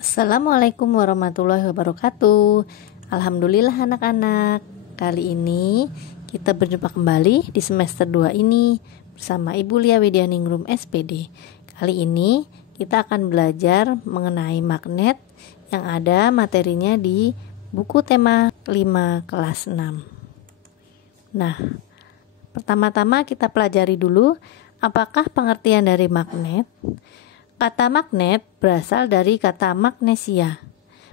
Assalamualaikum warahmatullahi wabarakatuh. Alhamdulillah anak-anak. Kali ini kita berjumpa kembali di semester 2 ini bersama Ibu Lia Widyaningrum SPD. Kali ini kita akan belajar mengenai magnet yang ada materinya di buku tema 5 kelas 6. Nah, pertama-tama kita pelajari dulu apakah pengertian dari magnet. Kata magnet berasal dari kata magnesia.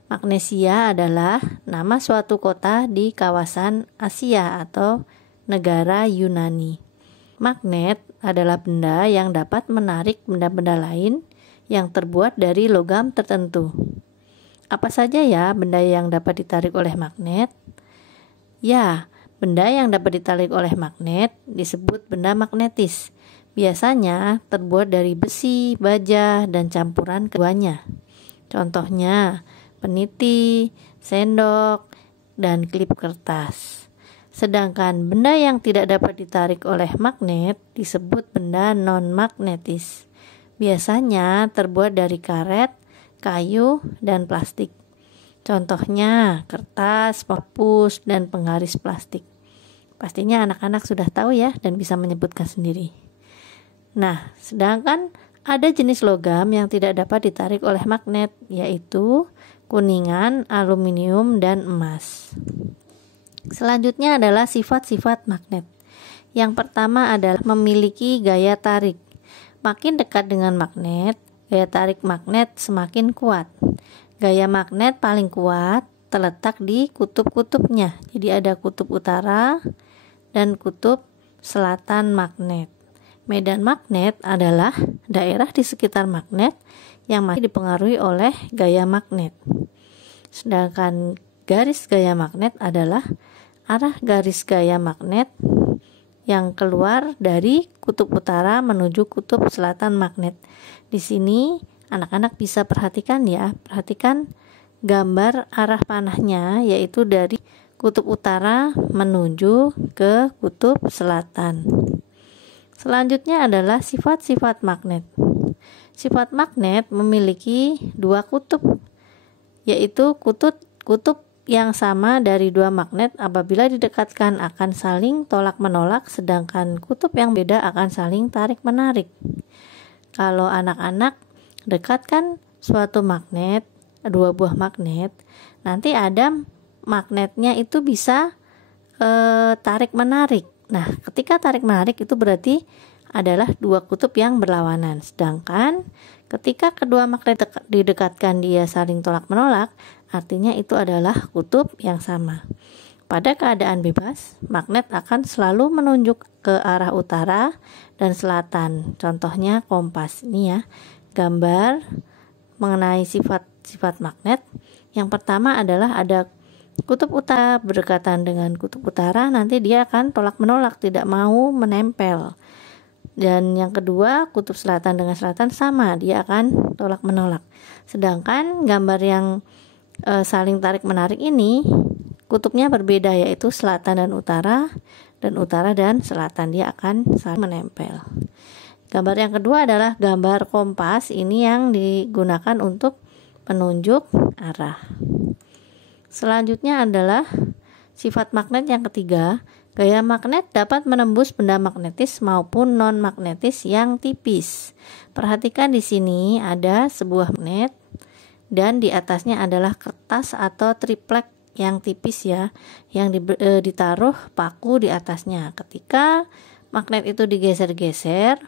Magnesia adalah nama suatu kota di kawasan Asia atau negara Yunani. Magnet adalah benda yang dapat menarik benda-benda lain yang terbuat dari logam tertentu. Apa saja ya benda yang dapat ditarik oleh magnet? Ya, benda yang dapat ditarik oleh magnet disebut benda magnetis. Biasanya terbuat dari besi, baja, dan campuran keduanya. Contohnya, peniti, sendok, dan klip kertas. Sedangkan benda yang tidak dapat ditarik oleh magnet disebut benda non-magnetis. Biasanya terbuat dari karet, kayu, dan plastik. Contohnya, kertas, pempus, dan penggaris plastik. Pastinya anak-anak sudah tahu ya dan bisa menyebutkan sendiri. Nah, sedangkan ada jenis logam yang tidak dapat ditarik oleh magnet, yaitu kuningan, aluminium, dan emas. Selanjutnya adalah sifat-sifat magnet. Yang pertama adalah memiliki gaya tarik. Makin dekat dengan magnet, gaya tarik magnet semakin kuat. Gaya magnet paling kuat terletak di kutub-kutubnya. Jadi ada kutub utara dan kutub selatan magnet. Medan magnet adalah daerah di sekitar magnet yang masih dipengaruhi oleh gaya magnet. Sedangkan garis gaya magnet adalah arah garis gaya magnet yang keluar dari kutub utara menuju kutub selatan magnet. Di sini anak-anak bisa perhatikan ya, perhatikan gambar arah panahnya yaitu dari kutub utara menuju ke kutub selatan. Selanjutnya adalah sifat-sifat magnet. Sifat magnet memiliki dua kutub, yaitu kutub yang sama dari dua magnet apabila didekatkan akan saling tolak-menolak, sedangkan kutub yang beda akan saling tarik-menarik. Kalau anak-anak dekatkan suatu magnet, dua buah magnet, nanti ada magnetnya itu bisa tarik-menarik. Nah, ketika tarik-menarik itu berarti adalah dua kutub yang berlawanan. Sedangkan ketika kedua magnet didekatkan dia saling tolak-menolak, artinya itu adalah kutub yang sama. Pada keadaan bebas, magnet akan selalu menunjuk ke arah utara dan selatan. Contohnya kompas. Ini ya, gambar mengenai sifat-sifat magnet. Yang pertama adalah ada kutub utara berdekatan dengan kutub utara, nanti dia akan tolak-menolak, tidak mau menempel. Dan yang kedua, kutub selatan dengan selatan sama, dia akan tolak-menolak. Sedangkan gambar yang saling tarik-menarik ini, kutubnya berbeda, yaitu selatan dan utara dan selatan, dia akan saling menempel. Gambar yang kedua adalah gambar kompas, ini yang digunakan untuk penunjuk arah. Selanjutnya adalah sifat magnet yang ketiga. Gaya magnet dapat menembus benda magnetis maupun non-magnetis yang tipis. Perhatikan di sini ada sebuah magnet dan di atasnya adalah kertas atau triplek yang tipis ya, yang ditaruh paku di atasnya. Ketika magnet itu digeser-geser,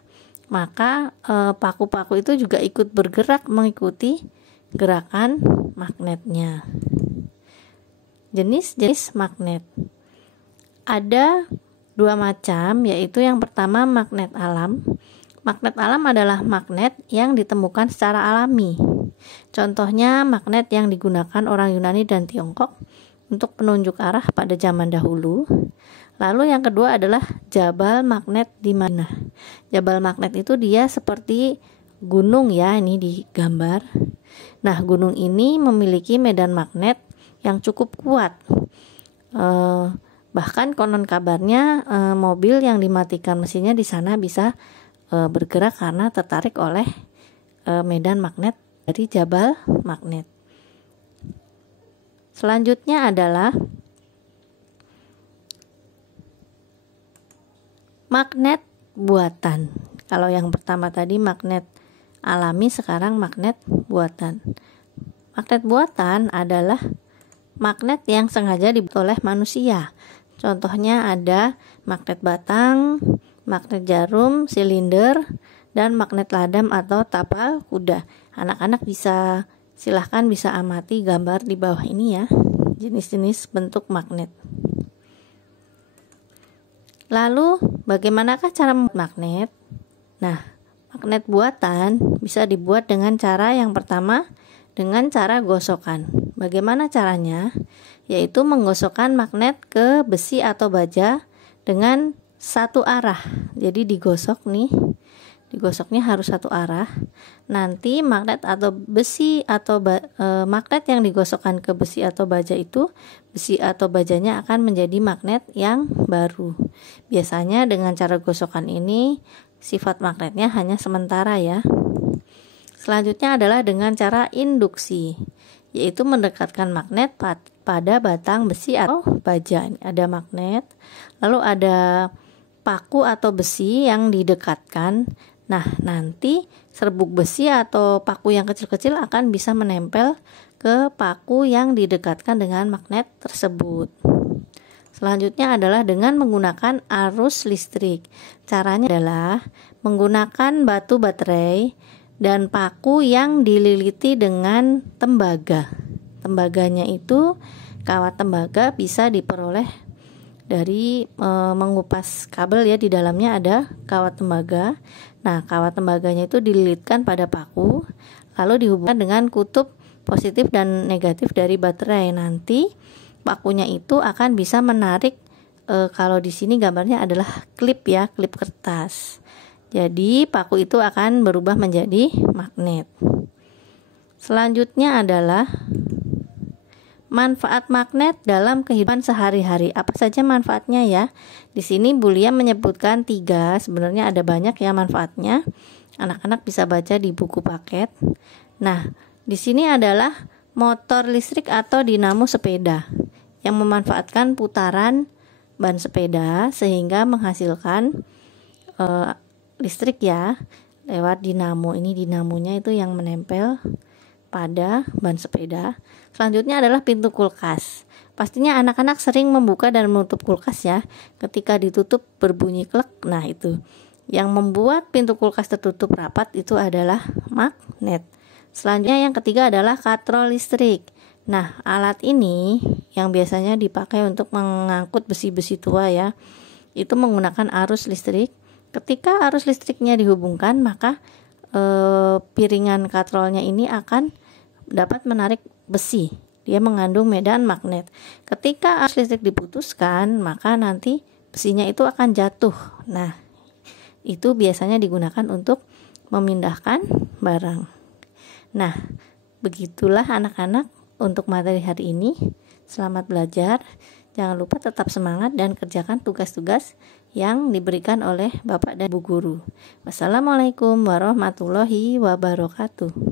maka paku-paku itu juga ikut bergerak mengikuti gerakan magnetnya. Jenis-jenis magnet ada dua macam, yaitu yang pertama magnet alam. Magnet alam adalah magnet yang ditemukan secara alami. Contohnya magnet yang digunakan orang Yunani dan Tiongkok untuk penunjuk arah pada zaman dahulu. Lalu yang kedua adalah jabal magnet di mana. Jabal magnet itu dia seperti gunung ya, ini di gambar. Nah, gunung ini memiliki medan magnet yang cukup kuat. Bahkan konon kabarnya mobil yang dimatikan mesinnya di sana bisa bergerak karena tertarik oleh medan magnet dari Jabal Magnet. Selanjutnya adalah magnet buatan. Kalau yang pertama tadi magnet alami, sekarang magnet buatan. Magnet buatan adalah magnet yang sengaja dibuat oleh manusia. Contohnya ada magnet batang, magnet jarum, silinder, dan magnet ladam atau tapal kuda. Anak-anak silahkan bisa amati gambar di bawah ini ya, jenis-jenis bentuk magnet. Lalu bagaimanakah cara membuat magnet? Nah, magnet buatan bisa dibuat dengan cara yang pertama, dengan cara gosokan. Bagaimana caranya? Yaitu menggosokkan magnet ke besi atau baja dengan satu arah. Jadi digosoknya harus satu arah. Nanti magnet atau besi atau magnet yang digosokkan ke besi atau baja itu, besi atau bajanya akan menjadi magnet yang baru. Biasanya dengan cara gosokan ini sifat magnetnya hanya sementara ya. Selanjutnya adalah dengan cara induksi, yaitu mendekatkan magnet pada batang besi atau baja. Ini ada magnet, lalu ada paku atau besi yang didekatkan. Nah, nanti serbuk besi atau paku yang kecil-kecil akan bisa menempel ke paku yang didekatkan dengan magnet tersebut. Selanjutnya adalah dengan menggunakan arus listrik. Caranya adalah menggunakan batu baterai dan paku yang dililiti dengan tembaga. Tembaganya itu, kawat tembaga bisa diperoleh dari mengupas kabel ya, di dalamnya ada kawat tembaga. Nah, kawat tembaganya itu dililitkan pada paku, lalu dihubungkan dengan kutub positif dan negatif dari baterai. Nanti pakunya itu akan bisa menarik, kalau di sini gambarnya adalah klip ya, klip kertas. Jadi paku itu akan berubah menjadi magnet. Selanjutnya adalah manfaat magnet dalam kehidupan sehari-hari. Apa saja manfaatnya ya? Di sini Bu Lia menyebutkan 3. Sebenarnya ada banyak ya manfaatnya. Anak-anak bisa baca di buku paket. Nah, di sini adalah motor listrik atau dinamo sepeda yang memanfaatkan putaran ban sepeda sehingga menghasilkan listrik ya lewat dinamo. Ini dinamonya itu yang menempel pada ban sepeda. Selanjutnya adalah pintu kulkas. Pastinya anak-anak sering membuka dan menutup kulkas ya. Ketika ditutup berbunyi klek. Nah, itu yang membuat pintu kulkas tertutup rapat itu adalah magnet. Selanjutnya yang ketiga adalah katrol listrik. Nah, alat ini yang biasanya dipakai untuk mengangkut besi-besi tua ya, itu menggunakan arus listrik. Ketika arus listriknya dihubungkan, maka piringan katrolnya ini akan dapat menarik besi. Dia mengandung medan magnet. Ketika arus listrik diputuskan, maka nanti besinya itu akan jatuh. Nah, itu biasanya digunakan untuk memindahkan barang. Nah, begitulah anak-anak untuk materi hari ini. Selamat belajar. Jangan lupa tetap semangat dan kerjakan tugas-tugas yang diberikan oleh Bapak dan Bu Guru. Wassalamualaikum warahmatullahi wabarakatuh.